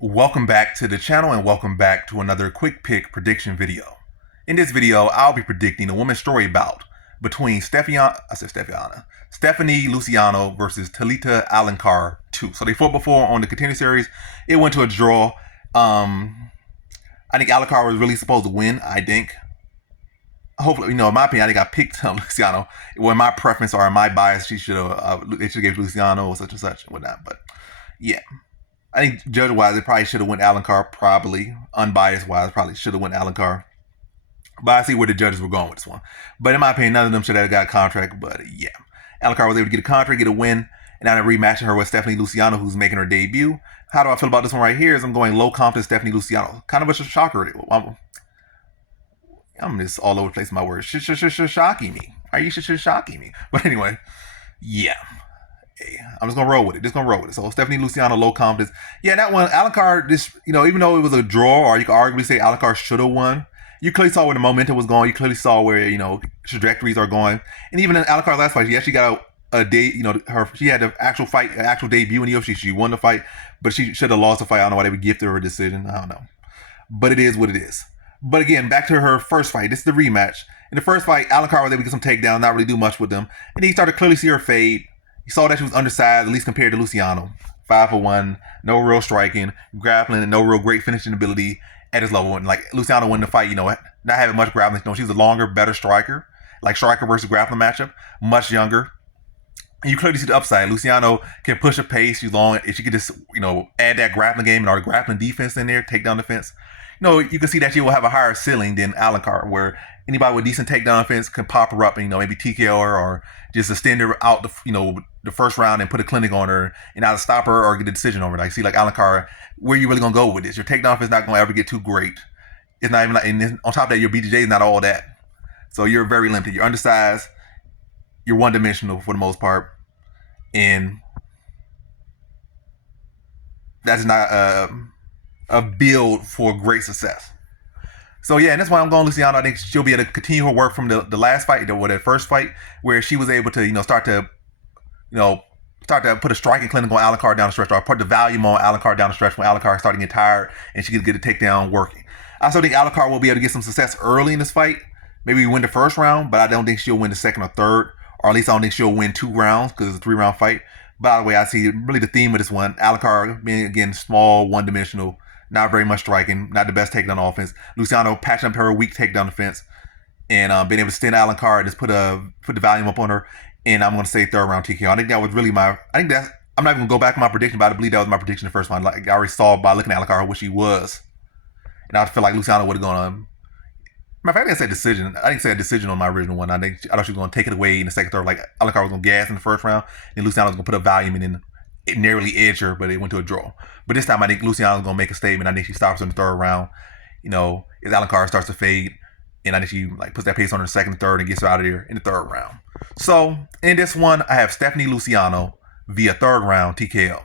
Welcome back to the channel and welcome back to another quick pick prediction video. In this video, I'll be predicting a women's story bout between Stephanie Luciano versus Talita Alencar 2. So they fought before on the Contender Series. It went to a draw. I think Alencar was really supposed to win, I think. Hopefully, in my opinion, I think I picked Luciano. Well, in my preference or in my bias, they should have gave Luciano or such and such and whatnot. But yeah. I think judge-wise, it probably should have went Alencar, probably. Unbiased-wise, probably should have went Alencar. But I see where the judges were going with this one. But in my opinion, none of them should have got a contract. But yeah, Alencar was able to get a contract, get a win, and now they're rematching her with Stephanie Luciano, who's making her debut. How do I feel about this one right here? Is I'm going low confidence Stephanie Luciano. Kind of a shocker. I'm just all over the place with my words. Shocking me. Are you shocking me? But anyway, yeah. I'm just gonna roll with it. So Stephanie Luciano, low confidence. Yeah, that one, Alencar, even though it was a draw, or you could arguably say Alencar should have won, you clearly saw where the momentum was going. You clearly saw where, trajectories are going. And even in Alencar's last fight, she actually got a day, she had the actual fight, actual debut in the UFC. She won the fight, but she should have lost the fight. I don't know why they would gift her a decision. I don't know. But it is what it is. But again, back to her first fight. This is the rematch. In the first fight, Alencar was able to get some takedowns, not really do much with them. And then you started to clearly see her fade. You saw that she was undersized, at least compared to Luciano. 5'1", no real striking, grappling, and no real great finishing ability at his level. And like Luciano won the fight, not having much grappling. She was a longer, better striker. Like striker versus grappling matchup, much younger. And you clearly see the upside. Luciano can push a pace. She's long. If she could just, add that grappling game and our grappling defense in there, take down defense, you can see that she will have a higher ceiling than Alencar, where anybody with decent takedown offense can pop her up and, maybe TKO her or just extend her out the first round and put a clinic on her and either stop her or get a decision over it. I see like Alencar, where are you really going to go with this? Your takedown offense is not going to ever get too great. It's not even like, and on top of that, your BJJ is not all that. So you're very limited. You're undersized. You're one-dimensional for the most part. And that's not a build for great success. So yeah, and that's why I'm going Luciano. I think she'll be able to continue her work from the last fight, or the first fight, where she was able to, start to put a striking clinic on Alencar down the stretch, or put the volume on Alencar down the stretch when Alencar starting to get tired and she could get a takedown working. I also think Alencar will be able to get some success early in this fight. Maybe win the first round, but I don't think she'll win the second or third, or at least I don't think she'll win 2 rounds because it's a 3-round fight. By the way, I see really the theme of this one, Alencar being, again, small, one-dimensional, not very much striking, not the best takedown offense. Luciano patching up her weak takedown defense and being able to stand Alencar and just put the volume up on her. And I'm going to say 3rd round TKO. I think that was really I'm not even going to go back on my prediction, but I believe that was my prediction the first one. Like I already saw by looking at Alencar what she was. And I feel like Luciano would have gone on. Matter of fact, I didn't say decision. I didn't say a decision on my original one. I thought she was going to take it away in the second, third. Like Alencar was going to gas in the first round, and Luciano was going to put a volume in, and it narrowly edged her, but it went to a draw. But this time, I think Luciano's going to make a statement. I think she stops in the 3rd round. As Alencar starts to fade, and I think she puts that pace on her 2nd and 3rd and gets her out of there in the 3rd round. So in this one, I have Stephanie Luciano via 3rd round TKO.